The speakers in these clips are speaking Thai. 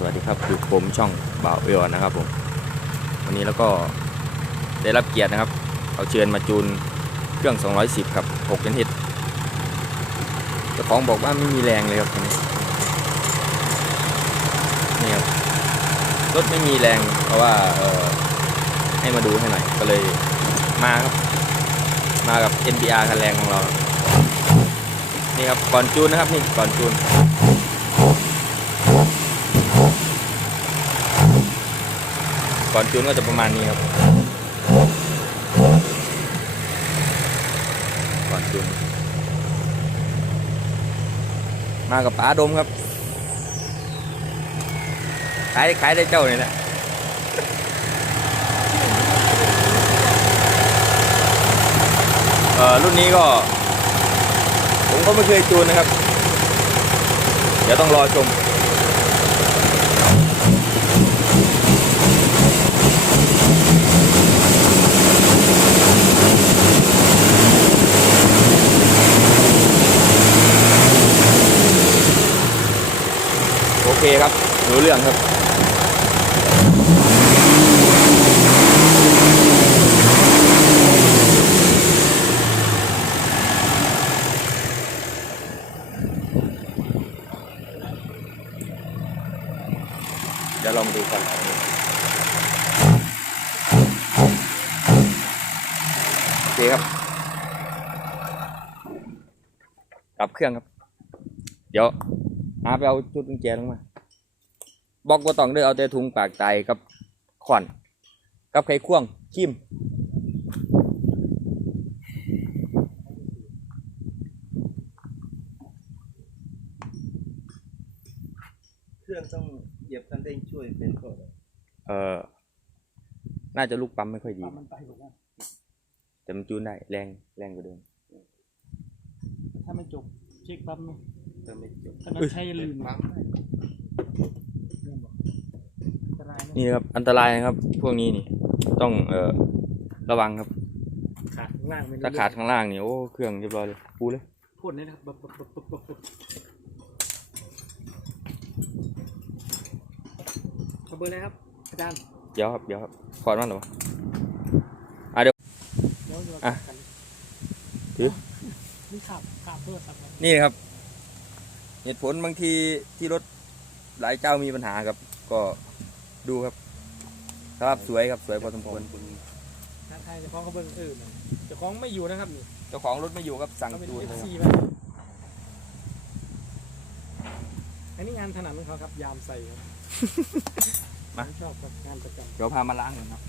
สวัสดีครับอยู่ผมช่องบ่าวเอวนะครับผมวันนี้แล้วก็ได้รับเกียรตินะครับ เอาเชิญมาจูนเครื่อง 210 ครับ6กันฮิตเจ้าของบอกว่าไม่มีแรงเลยครับคันนี้นี่ครับรถไม่มีแรงเพราะว่าให้มาดูให้หน่อยก็เลยมาครับ มากับ NBR คันแรงของเรา นี่ครับก่อนจูนนะครับนี่ก่อนจูน ก่อนจูนก็จะประมาณนี้ครับ ก่อนจูน มากับป๋าดมครับ ขายขายได้เจ้าเนี่ยแหละเอ่อรุ่นนี้ก็ ผมก็ไม่เคยจูนนะครับ เดี๋ยวต้องรอชม คครับรู้เรื่องครับเดี๋ยวเรามาดูกันโอเคครับกลับเครื่องครับ เดี๋ยวหาไปเอาจุดกุญแจลงมา บอกว่าต้องเด้อเอาแต่ถุงปากไตกับขวัญกับไข่ควงคิมเครื่องต้องเหยียบคันเร่งช่วยเป็นก่อนเออน่าจะลูกปั๊มไม่ค่อยดี มันไปหมดแล้วแต่มันจูนได้แรงแรงกว่าเดิมถ้าไม่จบเช็คปั๊มไหมถ้าไม่จบถ้านั้นใช้ลืมปั๊มเรื่องบอกอั นี่นะครับอันตรายนะครับ พวกนี้นี่ ต้องเอ่อระวังครับขาดข้างล่างนิ้ถ้าขาดข้างล่างนี่โอ้เครื่องเรียบร้อยเลยปูเลยพ่นเลยนะครับขบบบบบขเลยครับอาจารย์เดี๋ยวครับเดี๋ยวครับขอดมันหรออะเดี๋ยวเดี๋ยวอะถือนี่ขับขับเพื่อสับนี่ครับ เหตุผลบางทีที่รถ หลายเจ้ามีปัญหาครับ ก็ดูครับสภาพสวยครับสวยพอสมควรถ้าใครเจะคล้าของเขาเบอร์อื่นนะเจะคล้าของไม่อยู่นะครับนี่เจ้าของรถไม่อยู่ครับสั่งเขาเป็นจูนเอเลยฟครับซีไปอันนี้งานถนัดของเขาครับยามใส่ครับมาผมชอบครับงานประจำ เดี๋ยวพามาล้างหน่อยครับ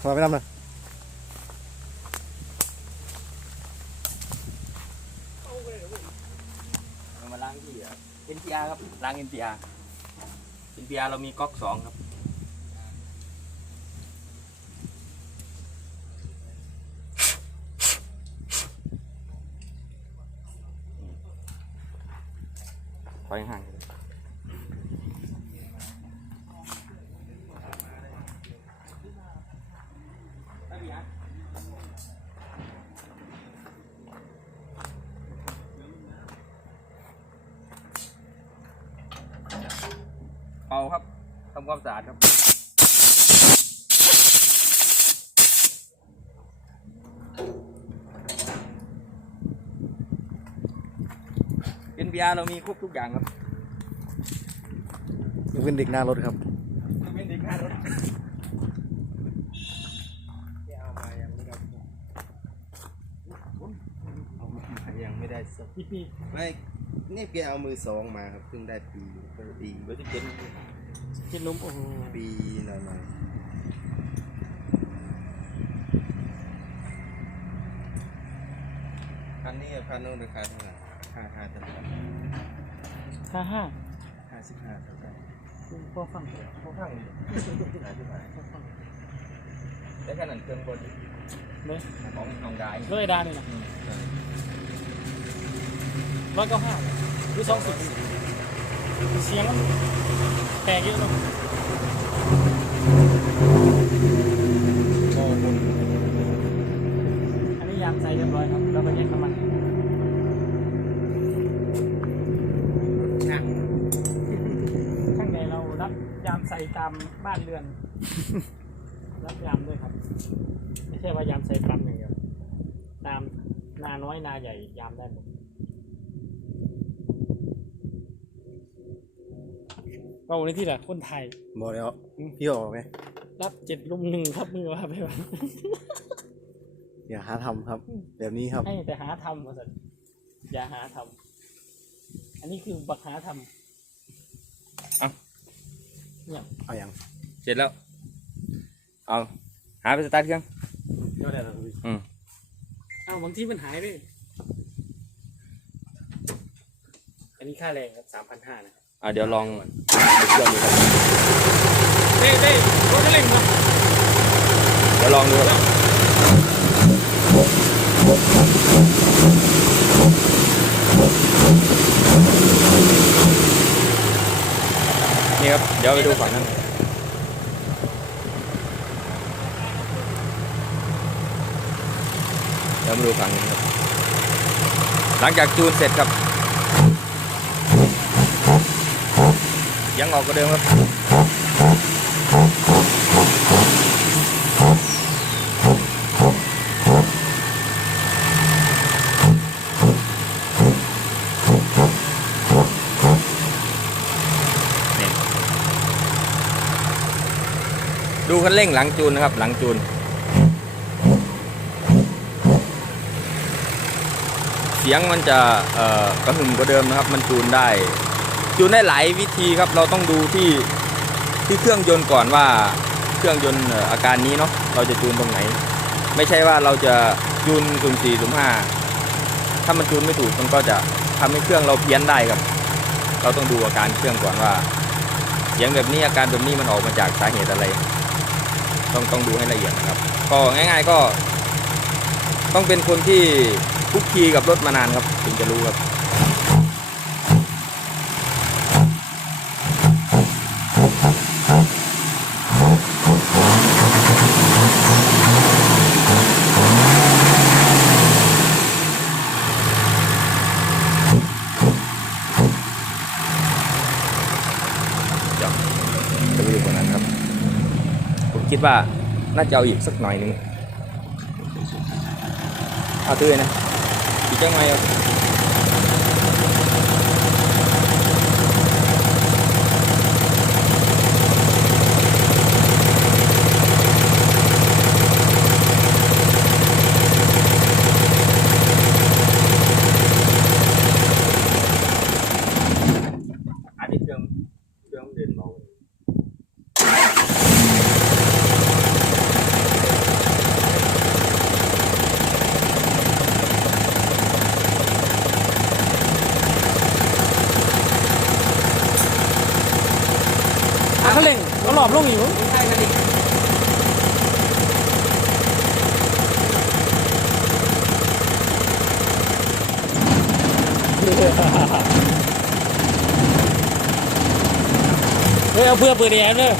ขอไปทำเลย เรามาล้างที่อะ NPR ครับล้าง NPR NPR เรามีก๊อกสองครับถอยห่าง เป่าครับทำความสะอาดครับ NPR เรามีครบทุกอย่างครับยกเป็นเด็กหน้ารถครับ เป็นเด็กข้ารถเอามายังไม่ได้เอามายังไม่ ได้สักพี่ปีไม่นี่แกเอามือสองมาครับเพิ่งได้ปีก็ปีเบอร์ที่เจ็ดกินนมโอ้โหปีหน่อยๆคันนี้กับคันโน้นราคาเท่าไหร่ห้าห้าเท่าไหร่ห้าห้าห้าสิบห้าเท่าไหร่คุณพ่อฟังข้างข้างห้าสิบห้าพ่อฟังได้แค่นั้นเครื่องบนเลยของน้องดายเลยดาเลยนะ ร้อยเก้าห้าหรือสองสิบเสียงมันแตกเยอะเลยโอ้โหอันนี้ยามใส่เรียบร้อยครับแล้วก็แยกน้ำมันหนักยามใส่ตามบ้านเรือน รับยามด้วยครับ ไม่ใช่ว่ายามใส่ปั๊มอย่างเดียวตามนาน้อยนาใหญ่ยามได้หมด ก็วันนี้ที่แหละคนไทย บอกแล้วพี่ออกไหมรับเจ็ดลุมหนึ่งครับมือว่าไปว่าอย่าหาทำครับ แบบนี้ครับให้แต่หาทำมาสันอย่าหาทำอันนี้คือบักหาทำเอ้าเนี่ยเอาอย่างเสร็จแล้ว เอา หาไปสตาร์ทเครื่องก็ได้แล้วพี่อืมอ้าวบางที่มันหายไปอันนี้ค่าแรงครับสามพันห้านะครับ อ่าเดี๋ยวลองเครื่องดูครับเด้เด้รถเร่งเนาะเดี๋ยวลองดูครับนี่ครับ เดี๋ยวไปดูฝั่งนั้นเดี๋ยวมาดูฝั่งนี้ครับ หลังจากจูนเสร็จครับ ยังออกกว่าเดิมครับ ดูคันเร่งหลังจูนนะครับ หลังจูนเสียงมันจะกระหึ่มกว่าเดิมนะครับ มันจูนได้ จูนได้หลายวิธีครับ เราต้องดูที่ที่เครื่องยนต์ก่อนว่าเครื่องยนต์อาการนี้เนาะเราจะจูนตรงไหน ไม่ใช่ว่าเราจะจูนกึ่งสี่ถึงห้าถ้ามันจูนไม่ถูกมันก็จะทำให้เครื่องเราเพี้ยนได้ครับ เราต้องดูอาการเครื่องก่อนว่า เสียงแบบนี้อาการแบบนี้มันออกมาจากสาเหตุอะไร ต้องต้องดูให้ละเอียดนะครับ ก็ง่าย ๆก็ ต้องเป็นคนที่คุกคีกับรถมานานครับ ถึงจะรู้ครับ เดี๋ยวจะไปดูคนนั้นครับ ผมคิด ว่าน่าจะเอาอีกสักหน่อยหนึงเอาตื้อนะอีกจังไงอันนี้เครื่องเครื่องเดินเบา อะเขาเร่งเขา หลอบลงอยู่เฮ้ยเอาเพื่อเปิดแอร์เลย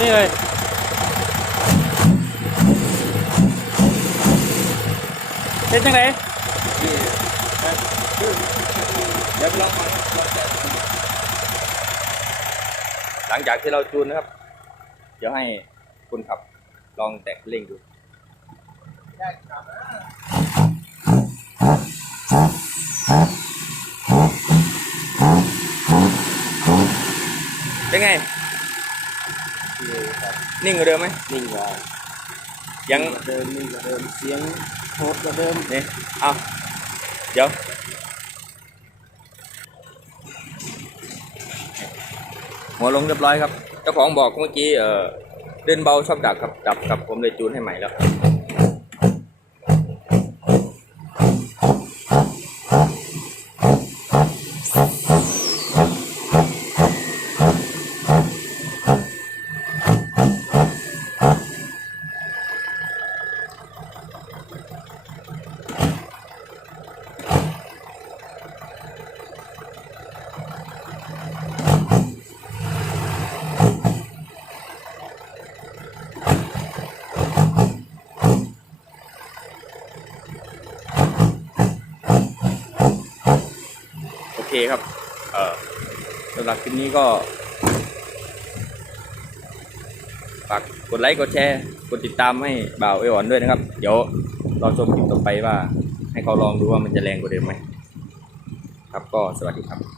นี่เลยเป็นยังไงเหลังจากที่เราจูนนะครับ เดี๋ยวให้คุณขับลองแตะเร่งดูเป็นไง นิ่งกว่าเดิมไหมนิ่งกว่ายังเดิมนิ่งกว่าเดิมเสียงโหดกว่าเดิมนี่เอาเดี๋ยวหัวลงเรียบร้อยครับเจ้าของบอกเมื่อกี้เออเล่นเบาชอบดับครับดับกับผมเลยจูนให้ใหม่แล้วโอเคครับ เออสำหรับคลิปนี้ก็ฝากกดไลค์กดแชร์กดติดตามให้บ่าวเอวอนด้วยนะครับ เดี๋ยวเราชมคลิปต่อไปว่า ให้เขาลองดูว่ามันจะแรงกว่าเดิมไหมครับก็สวัสดีครับ